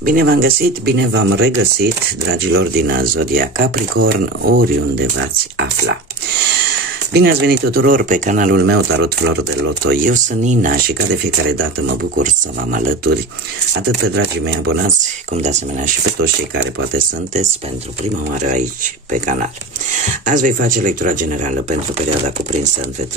Bine v-am găsit, bine v-am regăsit, dragilor din Zodia Capricorn, oriunde v-ați afla. Bine ați venit tuturor pe canalul meu Tarot Flor de Loto. Eu sunt Nina și ca de fiecare dată mă bucur să vă alături, atât pe dragii mei abonați, cum de asemenea și pe toți cei care poate sunteți pentru prima oară aici pe canal. Azi voi face lectura generală pentru perioada cuprinsă între 13-19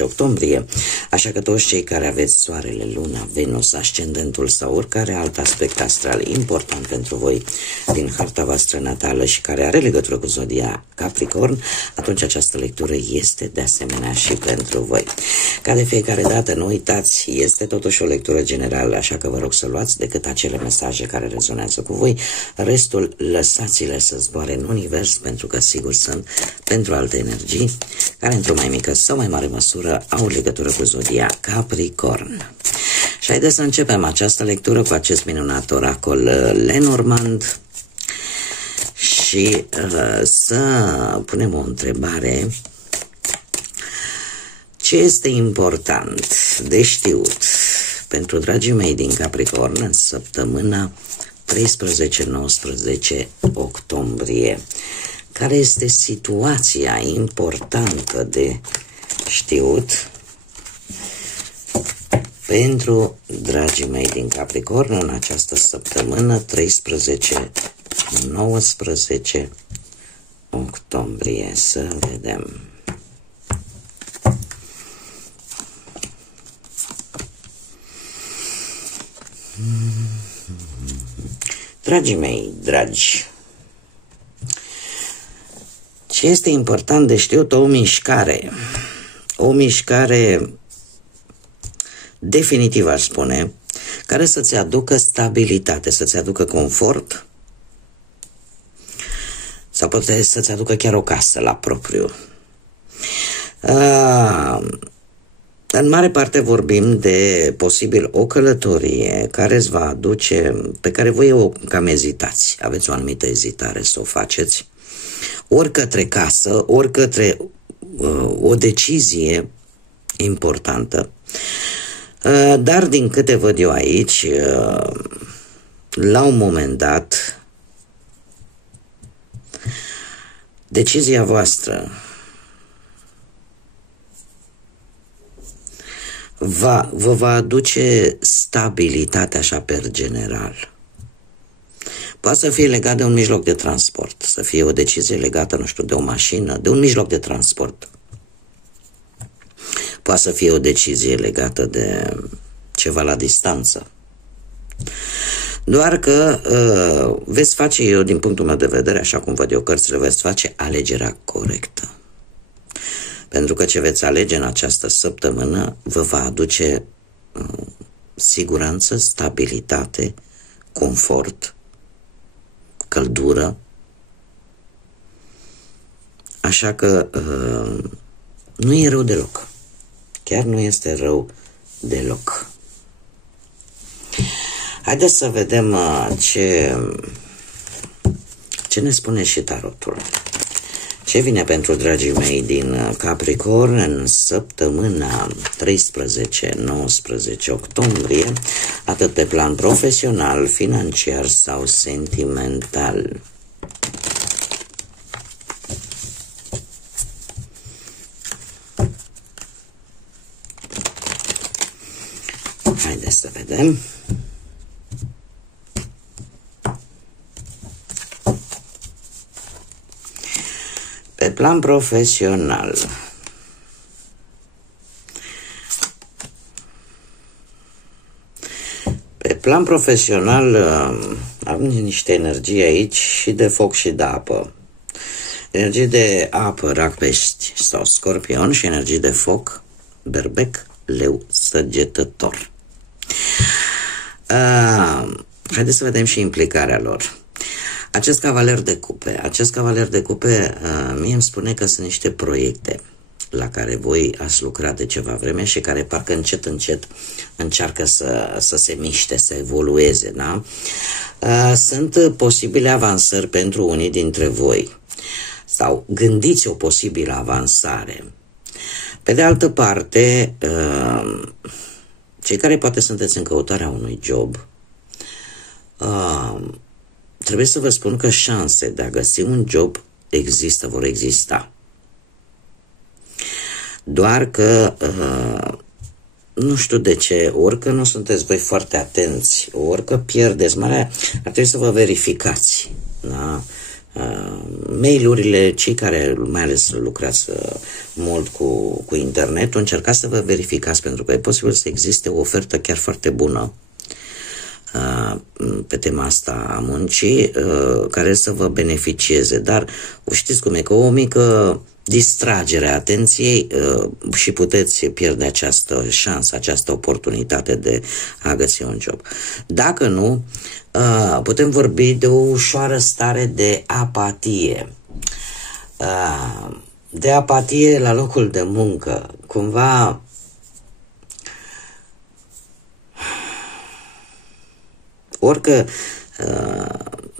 octombrie, așa că toți cei care aveți soarele, luna, Venus, ascendentul sau oricare alt aspect astral important pentru voi din harta voastră natală și care are legătură cu Zodia Capricorn, atunci această lectură este de asemenea și pentru voi. Ca de fiecare dată, nu uitați, este totuși o lectură generală, așa că vă rog să luați decât acele mesaje care rezonează cu voi, restul lăsați-le să zboare în univers, pentru că sigur sunt pentru alte energii, care într-o mai mică sau mai mare măsură au legătură cu Zodia Capricorn. Și haideți să începem această lectură cu acest minunat oracol Lenormand și să punem o întrebare. Ce este important de știut pentru dragii mei din Capricorn în săptămâna 13-19 octombrie? Care este situația importantă de știut pentru dragii mei din Capricorn în această săptămână 13-19 octombrie? Să vedem. Dragii mei, dragi, ce este important de știut? O mișcare definitivă, aș spune, care să-ți aducă stabilitate, să-ți aducă confort sau poate să-ți aducă chiar o casă la propriu. În mare parte vorbim de posibil o călătorie care îți va aduce, pe care voi o cam ezitați, aveți o anumită ezitare să o faceți, ori către casă, ori către o decizie importantă. Dar din câte văd eu aici, la un moment dat, decizia voastră vă va aduce stabilitate așa per general. Poate să fie legat de un mijloc de transport, să fie o decizie legată, nu știu, de o mașină, de un mijloc de transport. Poate să fie o decizie legată de ceva la distanță. Doar că veți face, eu din punctul meu de vedere, așa cum văd eu cărțile, veți face alegerea corectă. Pentru că ce veți alege în această săptămână vă va aduce siguranță, stabilitate, confort, căldură. Așa că nu e rău deloc. Chiar nu este rău deloc. Haideți să vedem ce ne spune și tarotul. Ce vine pentru dragii mei din Capricorn în săptămâna 13-19 octombrie, atât pe plan profesional, financiar sau sentimental. Haideți să vedem. Pe plan profesional, am niște energii aici și de foc și de apă. Energii de apă, rac, pești sau scorpion, și energii de foc, berbec, leu, săgetător. Haideți să vedem și implicarea lor. Acest cavaler de cupe, mie îmi spune că sunt niște proiecte la care voi ați lucrat de ceva vreme și care parcă încet, încet încearcă să se miște, să evolueze, da? Sunt posibile avansări pentru unii dintre voi sau gândiți o posibilă avansare. Pe de altă parte, cei care poate sunteți în căutarea unui job, trebuie să vă spun că șanse de a găsi un job există, vor exista. Doar că nu știu de ce, ori că nu sunteți voi foarte atenți, ori că pierdeți marea, ar trebui să vă verificați. Da? Mail-urile, cei care mai ales lucrați mult cu internetul, încercați să vă verificați, pentru că e posibil să existe o ofertă chiar foarte bună pe tema asta a muncii, care să vă beneficieze. Dar știți cum e, că o mică distragere a atenției și puteți pierde această șansă, această oportunitate de a găsi un job. Dacă nu, putem vorbi de o ușoară stare de apatie. De apatie la locul de muncă. Cumva orică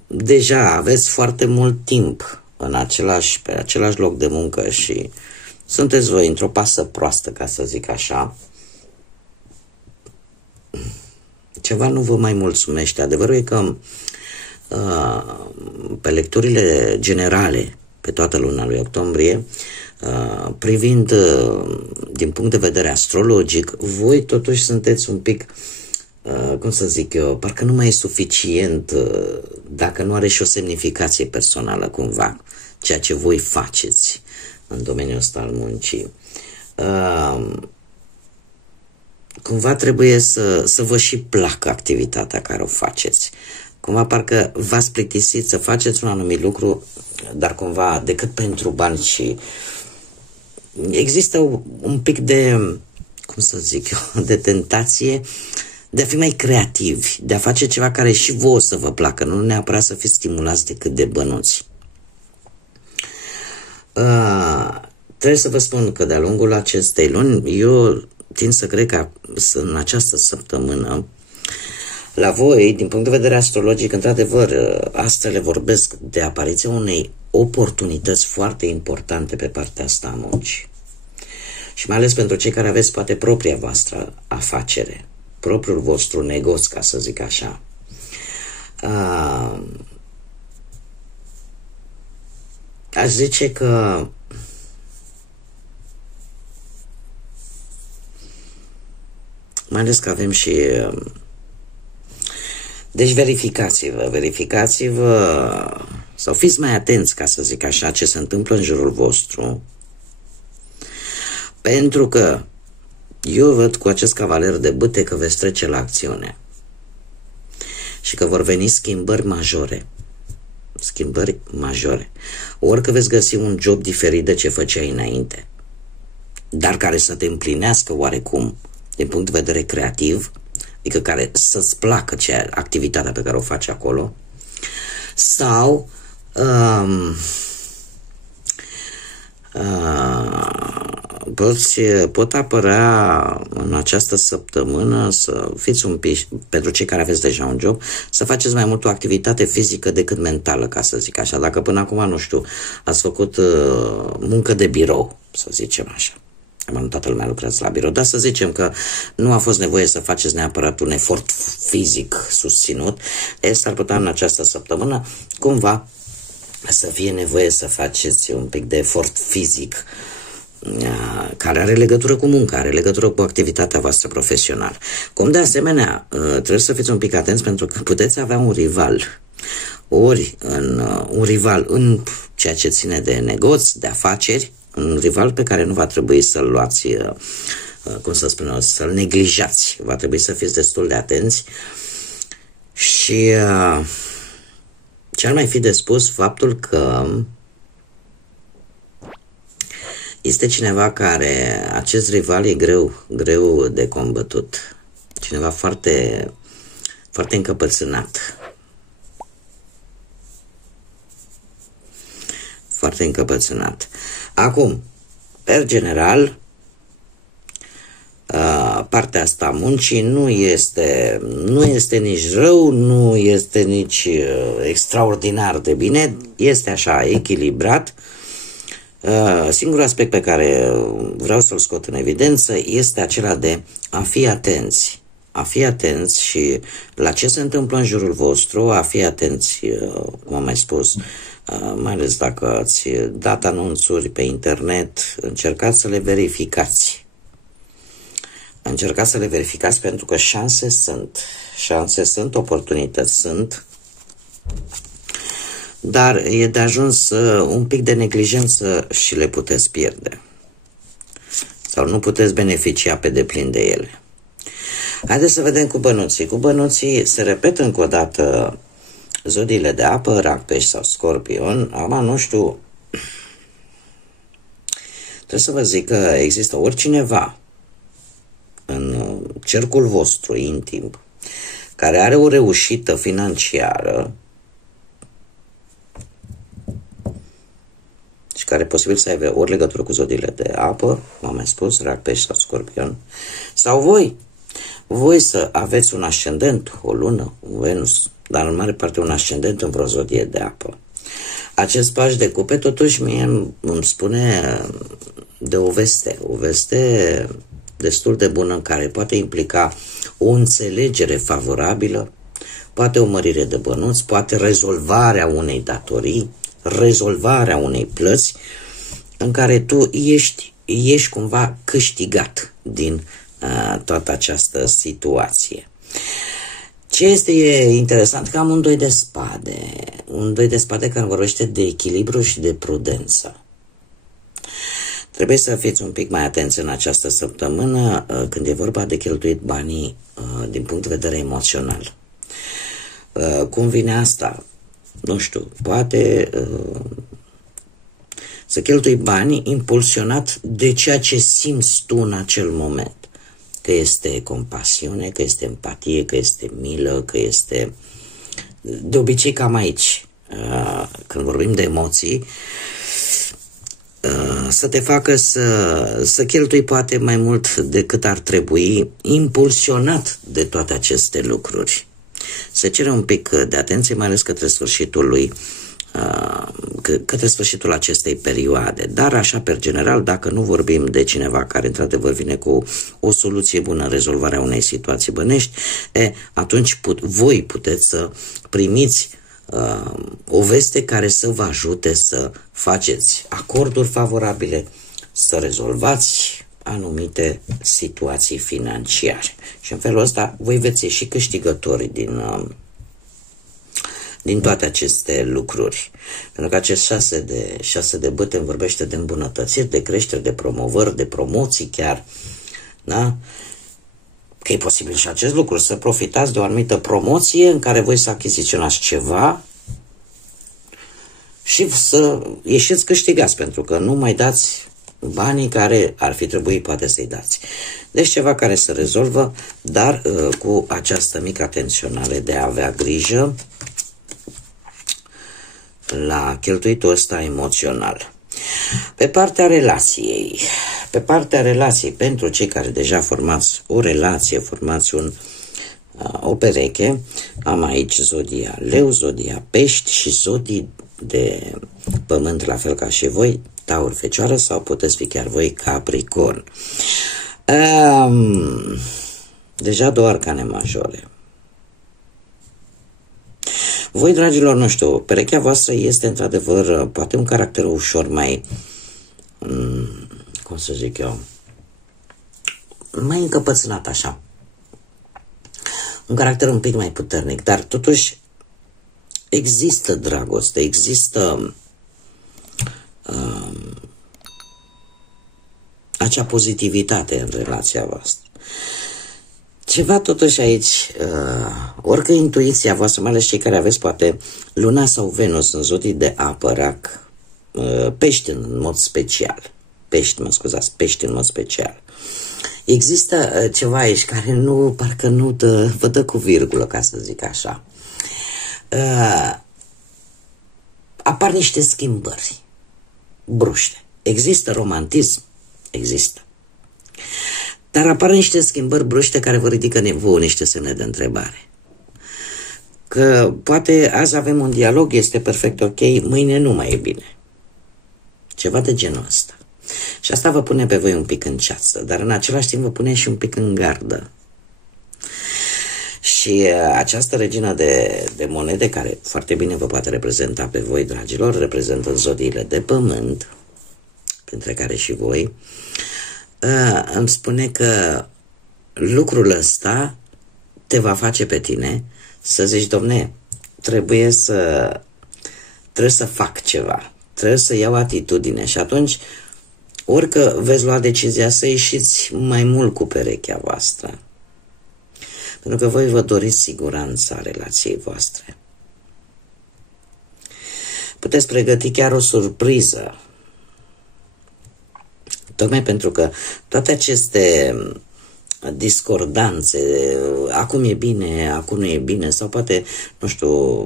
deja aveți foarte mult timp pe același loc de muncă și sunteți voi într-o pasă proastă, ca să zic așa, ceva nu vă mai mulțumește. Adevărul e că pe lecturile generale pe toată luna lui octombrie, privind din punct de vedere astrologic, voi totuși sunteți un pic, cum să zic eu, parcă nu mai e suficient dacă nu are și o semnificație personală cumva, ceea ce voi faceți în domeniul ăsta al muncii. Cumva trebuie să vă și placă activitatea care o faceți. Cumva parcă v-ați plictisit să faceți un anumit lucru, dar cumva decât pentru bani, și există un pic de, cum să zic eu, de tentație de a fi mai creativi, de a face ceva care și vouă să vă placă, nu neapărat să fiți stimulați decât de bănuți. Trebuie să vă spun că de-a lungul acestei luni, eu tind să cred că în această săptămână, la voi, din punct de vedere astrologic, într-adevăr, astrele vorbesc de apariția unei oportunități foarte importante pe partea asta a muncii. Și mai ales pentru cei care aveți poate propria voastră afacere, propriul vostru negoț, ca să zic așa. Aș zice că mai ales că avem și... Deci verificați-vă sau fiți mai atenți, ca să zic așa, ce se întâmplă în jurul vostru, pentru că eu văd cu acest cavaler de bâte că veți trece la acțiune și că vor veni schimbări majore. Schimbări majore. Ori că veți găsi un job diferit de ce făceai înainte, dar care să te împlinească oarecum din punct de vedere creativ, adică care să-ți placă activitatea pe care o faci acolo, sau pot apărea în această săptămână să fiți un pic, pentru cei care aveți deja un job, să faceți mai mult o activitate fizică decât mentală, ca să zic așa. Dacă până acum, nu știu, ați făcut muncă de birou, să zicem așa, nu toată lumea lucrează la birou, dar să zicem că nu a fost nevoie să faceți neapărat un efort fizic susținut, s-ar putea în această săptămână cumva să fie nevoie să faceți un pic de efort fizic care are legătură cu munca, are legătură cu activitatea voastră profesională. Cum de asemenea trebuie să fiți un pic atenți, pentru că puteți avea un rival, un rival în ceea ce ține de negoți, de afaceri, un rival pe care nu va trebui să-l luați, cum să spun eu, să-l neglijați. Va trebui să fiți destul de atenți și ce ar mai fi de spus, faptul că este cineva care, acest rival e greu de combătut, cineva foarte, foarte încăpățânat. Foarte încăpățânat. Acum, per general, partea asta a muncii nu este nici rău, nu este nici extraordinar de bine, este așa, echilibrat. Singurul aspect pe care vreau să-l scot în evidență este acela de a fi atenți. a fi atenți și la ce se întâmplă în jurul vostru, a fi atenți, cum am mai spus, mai ales dacă ați dat anunțuri pe internet, încercați să le verificați. Încercați să le verificați pentru că șanse sunt, oportunități sunt, dar e de ajuns un pic de neglijență și le puteți pierde. Sau nu puteți beneficia pe deplin de ele. Haideți să vedem cu bănuții. Cu bănuții se repetă încă o dată zodiile de apă, Rac, Pești sau Scorpion. Acum nu știu, trebuie să vă zic că există oricineva în cercul vostru intim care are o reușită financiară și care e posibil să aibă ori legătură cu zodiile de apă, m-am mai spus, Rac, Pești sau Scorpion, sau voi să aveți un ascendent, o lună, un Venus, dar în mare parte un ascendent în vreo zodie de apă. Acest paș de cupe totuși mie îmi spune de o veste destul de bună, care poate implica o înțelegere favorabilă, poate o mărire de bănuți, poate rezolvarea unei datorii, rezolvarea unei plăți în care tu ești cumva câștigat din toată această situație. Ce este interesant, că am un doi de spade care vorbește de echilibru și de prudență. Trebuie să fiți un pic mai atenți în această săptămână când e vorba de cheltuit banii din punct de vedere emoțional. Cum vine asta? Nu știu, poate să cheltui banii impulsionat de ceea ce simți tu în acel moment. Că este compasiune, că este empatie, că este milă, că este... De obicei cam aici, când vorbim de emoții, să te facă să cheltui poate mai mult decât ar trebui, impulsionat de toate aceste lucruri. Se cere un pic de atenție, mai ales către sfârșitul acestei perioade. Dar așa, per general, dacă nu vorbim de cineva care într-adevăr vine cu o soluție bună în rezolvarea unei situații bănești, atunci voi puteți să primiți o veste care să vă ajute să faceți acorduri favorabile, să rezolvați anumite situații financiare. Și în felul ăsta voi veți ieși câștigători din toate aceste lucruri. Pentru că acest 6 de bâte vorbește de îmbunătățiri, de creștere, de promovări, de promoții chiar. Da? Că e posibil și acest lucru, să profitați de o anumită promoție în care voi să achiziționați ceva și să ieșiți câștigați, pentru că nu mai dați banii care ar fi trebuit poate să-i dați. Deci ceva care se rezolvă, dar cu această mică atenționare de a avea grijă la cheltuitul ăsta emoțional. Pe partea relației, pentru cei care deja formați o relație, formați o pereche, am aici zodia Leu, zodia Pești și zodii de pământ, la fel ca și voi, Taur, Fecioară, sau puteți fi chiar voi Capricorn. Deja două arcane majore. Voi, dragilor, nu știu, perechea voastră este într-adevăr poate un caracter ușor mai, cum să zic eu, mai încăpățânat așa. Un caracter un pic mai puternic, dar totuși există dragoste, există acea pozitivitate în relația voastră. Ceva totuși aici, orică intuiția voastră, mai ales cei care aveți poate Luna sau Venus în zodii de apă, Rac, Pești în mod special. Pești în mod special. Există ceva aici care parcă nu vă dă cu virgulă, ca să zic așa. Apar niște schimbări bruște. Există romantism? Există. Dar apar niște schimbări bruște care vă ridică niște semne de întrebare. Că poate azi avem un dialog, este perfect ok, mâine nu mai e bine. Ceva de genul ăsta. Și asta vă pune pe voi un pic în ceață, dar în același timp vă pune și un pic în gardă. Și această regină de monede, care foarte bine vă poate reprezenta pe voi, dragilor, reprezentând zodiile de pământ, printre care și voi, îmi spune că lucrul ăsta te va face pe tine să zici, domne, trebuie să fac ceva, trebuie să iau atitudine. Și atunci, orică veți lua decizia, să ieșiți mai mult cu perechea voastră. Pentru că voi vă doriți siguranța relației voastre. Puteți pregăti chiar o surpriză. Tocmai pentru că toate aceste discordanțe, acum e bine, acum nu e bine, sau poate, nu știu,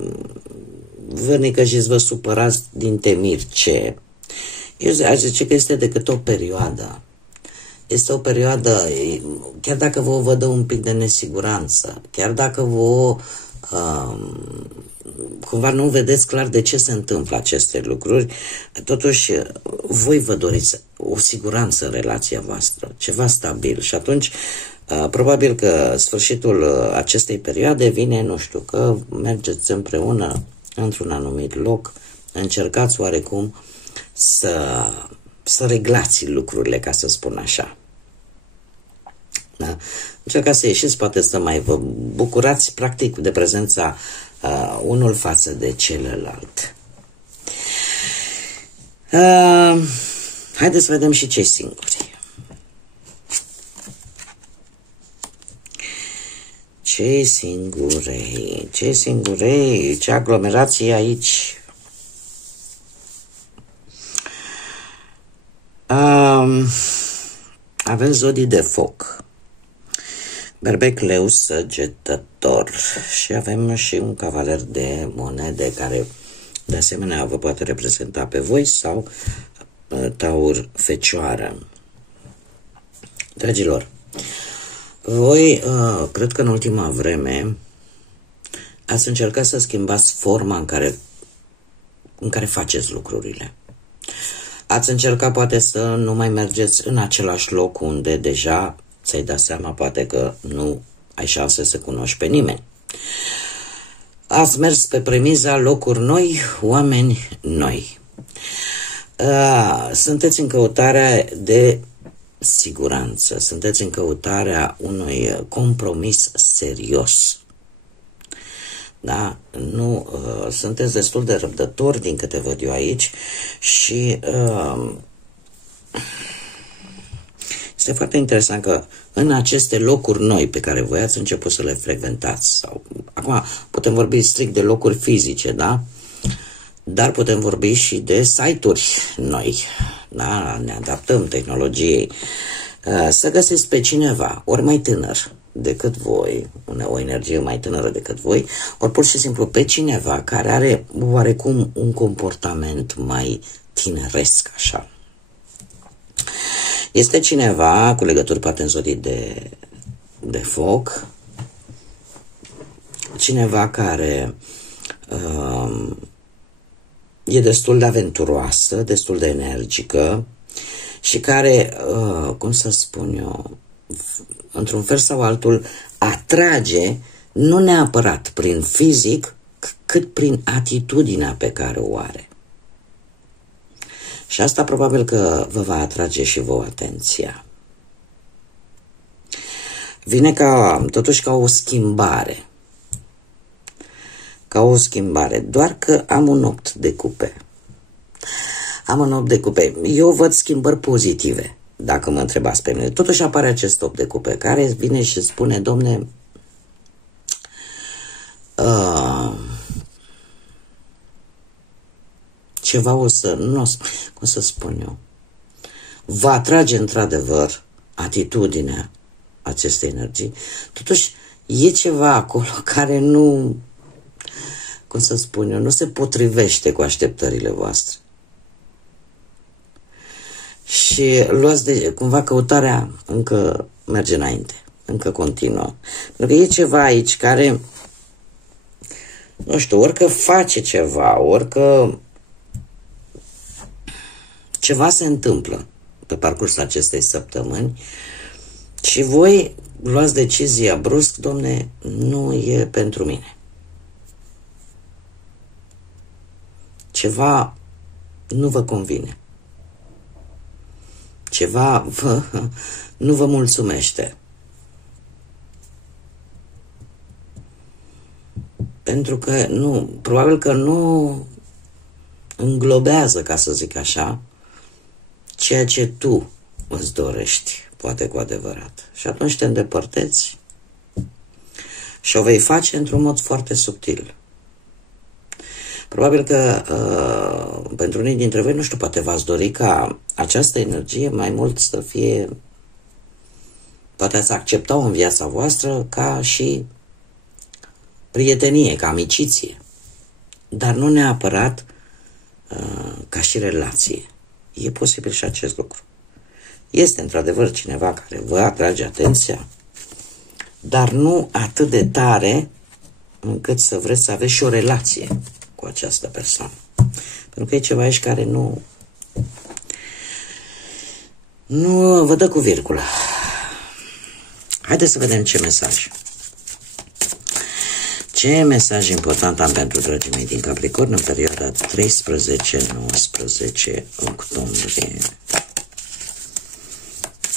vârnică și vă supărați din temiri ce. Eu aș zice că este decât o perioadă. Este o perioadă, chiar dacă vă dă un pic de nesiguranță, chiar dacă cumva nu vedeți clar de ce se întâmplă aceste lucruri, totuși voi vă doriți o siguranță în relația voastră, ceva stabil. Și atunci probabil că sfârșitul acestei perioade vine, nu știu, că mergeți împreună într-un anumit loc, încercați oarecum să reglați lucrurile, ca să spun așa. Da? Încercați să ieșiți, poate să mai vă bucurați practic de prezența unul față de celălalt. Haideți să vedem și cei singuri. Cei singurei, ce aglomerație aici. Avem zodii de foc. Berbec, leu, săgetător. Și avem și un cavaler de monede care de asemenea vă poate reprezenta pe voi, sau taur, fecioară. Dragilor, voi cred că în ultima vreme ați încercat să schimbați forma în care faceți lucrurile. Ați încercat poate să nu mai mergeți în același loc unde deja ți-ai dat seama poate că nu ai șanse să cunoști pe nimeni. Ați mers pe premiza locuri noi, oameni noi. Sunteți în căutarea de siguranță, sunteți în căutarea unui compromis serios. Da? Nu, sunteți destul de răbdători din câte văd eu aici și este foarte interesant că în aceste locuri noi pe care voi ați început să le frecventați, sau acum putem vorbi strict de locuri fizice, da? Dar putem vorbi și de site-uri noi, da? Ne adaptăm tehnologiei, să găsiți pe cineva, ori mai tânăr decât voi, o energie mai tânără decât voi, ori pur și simplu pe cineva care are oarecum un comportament mai tineresc, așa. Este cineva cu legături poate în zodii de foc, cineva care e destul de aventuroasă, destul de energică și care, cum să spun eu, într-un fel sau altul, atrage nu neapărat prin fizic, cât prin atitudinea pe care o are. Și asta probabil că vă va atrage și vouă atenția. Vine totuși ca o schimbare. Ca o schimbare. Doar că am un 8 de cupe. Am un 8 de cupe. Eu văd schimbări pozitive, dacă mă întrebați pe mine. Totuși apare acest 8 de cupe, care vine și spune, domne, ceva cum să spun eu, va atrage într-adevăr atitudinea acestei energii. Totuși e ceva acolo care nu, cum să spun eu, nu se potrivește cu așteptările voastre. Și luați cumva căutarea încă merge înainte, încă continuă. Pentru că e ceva aici care, nu știu, orică face ceva, orică ceva se întâmplă pe parcursul acestei săptămâni și voi luați decizia brusc, domne, nu e pentru mine. Ceva nu vă convine. Ceva nu vă mulțumește. Pentru că nu, probabil că nu înglobează, ca să zic așa, ceea ce tu îți dorești, poate cu adevărat. Și atunci te îndepărtezi și o vei face într-un mod foarte subtil. Probabil că pentru unii dintre voi, nu știu, poate v-ați dori ca această energie mai mult să fie, poate ați accepta-o în viața voastră ca și prietenie, ca amiciție, dar nu neapărat ca și relație. E posibil și acest lucru. Este într-adevăr cineva care vă atrage atenția, dar nu atât de tare încât să vreți să aveți și o relație cu această persoană. Pentru că e ceva aici care nu vă dă cu virgulă. Haideți să vedem ce mesaj. Ce mesaj important am pentru dragii mei din Capricorn în perioada 13-19 octombrie.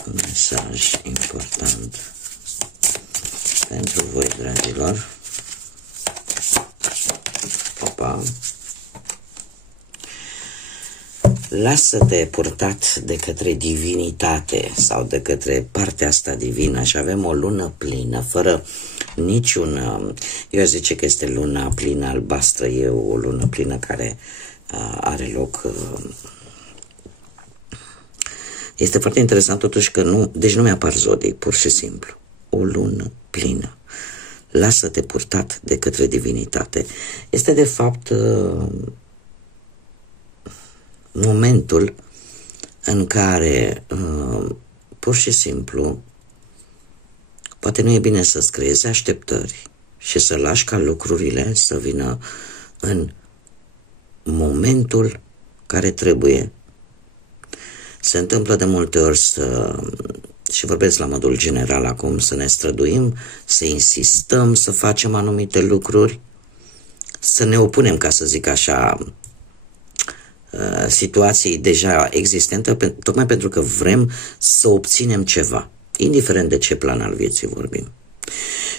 Un mesaj important pentru voi, dragilor. Opa. Lasă-te purtat de către divinitate sau de către partea asta divină și avem o lună plină, fără niciun... Eu zice că este luna plină albastră, e o lună plină care are loc... Este foarte interesant totuși că nu... Deci nu mi-apar zodii, pur și simplu. O lună plină. Lasă-te purtat de către divinitate. Este de fapt momentul în care pur și simplu poate nu e bine să-ți creezi așteptări și să lași ca lucrurile să vină în momentul care trebuie. Se întâmplă de multe ori și vorbesc la modul general acum, să ne străduim, să insistăm să facem anumite lucruri, să ne opunem, ca să zic așa, situații deja existente, tocmai pentru că vrem să obținem ceva, indiferent de ce plan al vieții vorbim.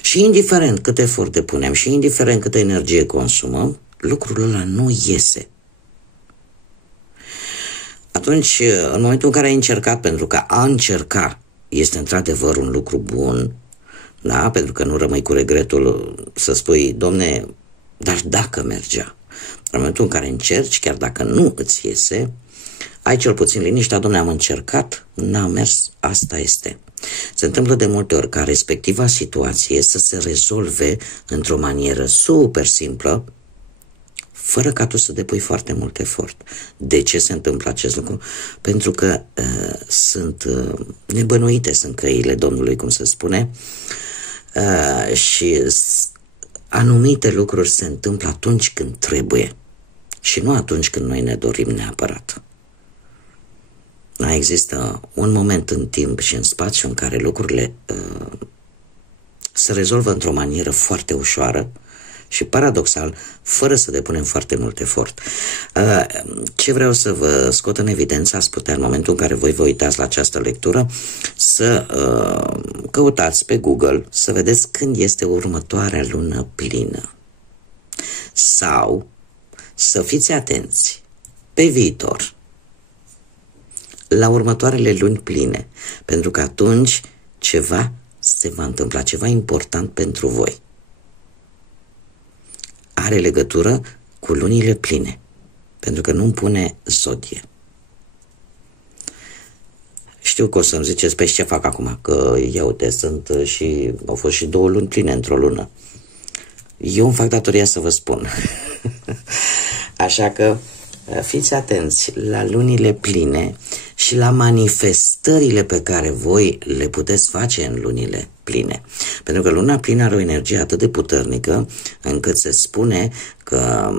Și indiferent cât efort depunem și indiferent câtă energie consumăm, lucrul ăla nu iese. Atunci, în momentul în care ai încercat, pentru că a încerca este într-adevăr un lucru bun, da? Pentru că nu rămâi cu regretul să spui, domne, dar dacă mergea. În momentul în care încerci, chiar dacă nu îți iese, ai cel puțin liniștea, domne, am încercat, n-a mers, asta este. Se întâmplă de multe ori ca respectiva situație să se rezolve într-o manieră super simplă, fără ca tu să depui foarte mult efort. De ce se întâmplă acest lucru? Pentru că sunt nebănuite, sunt căile Domnului, cum se spune, și anumite lucruri se întâmplă atunci când trebuie și nu atunci când noi ne dorim neapărat. Există un moment în timp și în spațiu în care lucrurile se rezolvă într-o manieră foarte ușoară și paradoxal, fără să depunem foarte mult efort. Ce vreau să vă scot în evidență, ați putea în momentul în care voi vă uitați la această lectură, să căutați pe Google, să vedeți când este următoarea lună plină. Sau să fiți atenți pe viitor la următoarele luni pline, pentru că atunci ceva se va întâmpla, ceva important pentru voi. Are legătură cu lunile pline, pentru că nu-mi pune zodie. Știu că o să-mi ziceți, pe ce fac acum? Că ia uite, au fost și 2 luni pline într-o lună. Eu îmi fac datoria să vă spun. Așa că fiți atenți la lunile pline și la manifestările pe care voi le puteți face în lunile pline. Pentru că luna plină are o energie atât de puternică încât se spune că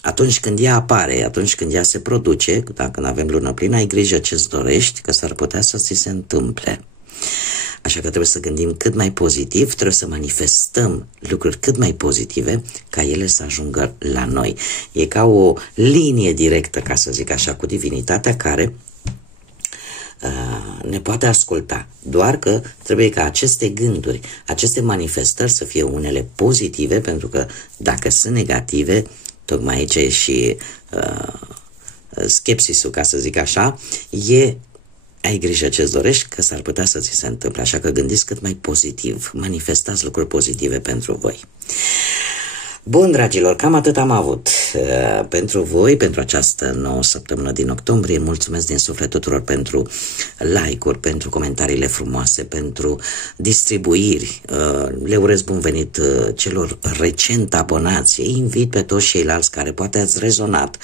atunci când ea apare, atunci când ea se produce, când avem lună plină, ai grijă ce-ți dorești, că s-ar putea să ți se întâmple. Așa că trebuie să gândim cât mai pozitiv, trebuie să manifestăm lucruri cât mai pozitive ca ele să ajungă la noi. E ca o linie directă, ca să zic așa, cu divinitatea care ne poate asculta. Doar că trebuie ca aceste gânduri, aceste manifestări să fie unele pozitive, pentru că dacă sunt negative, tocmai aici e și skepsisul, ca să zic așa, ai grijă ce-ți dorești, că s-ar putea să ți se întâmple. Așa că gândiți cât mai pozitiv, manifestați lucruri pozitive pentru voi. Bun, dragilor, cam atât am avut pentru voi, pentru această nouă săptămână din octombrie. Mulțumesc din suflet tuturor pentru like-uri, pentru comentariile frumoase, pentru distribuiri. Le urez bun venit celor recent abonați. Îi invit pe toți ceilalți care poate ați rezonat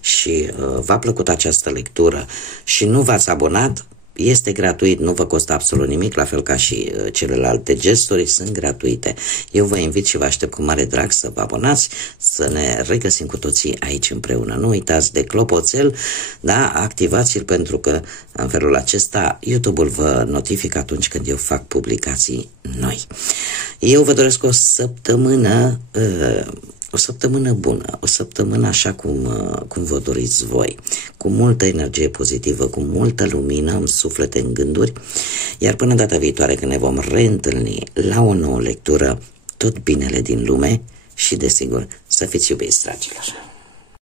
și v-a plăcut această lectură și nu v-ați abonat. Este gratuit, nu vă costă absolut nimic, la fel ca și celelalte gesturi, sunt gratuite. Eu vă invit și vă aștept cu mare drag să vă abonați, să ne regăsim cu toții aici împreună. Nu uitați de clopoțel, da, activați-l, pentru că în felul acesta YouTube-ul vă notifică atunci când eu fac publicații noi. Eu vă doresc o săptămână bună, o săptămână așa cum vă doriți voi, cu multă energie pozitivă, cu multă lumină în suflet, în gânduri, iar până data viitoare când ne vom reîntâlni la o nouă lectură, tot binele din lume și, desigur, să fiți iubiți, dragilor!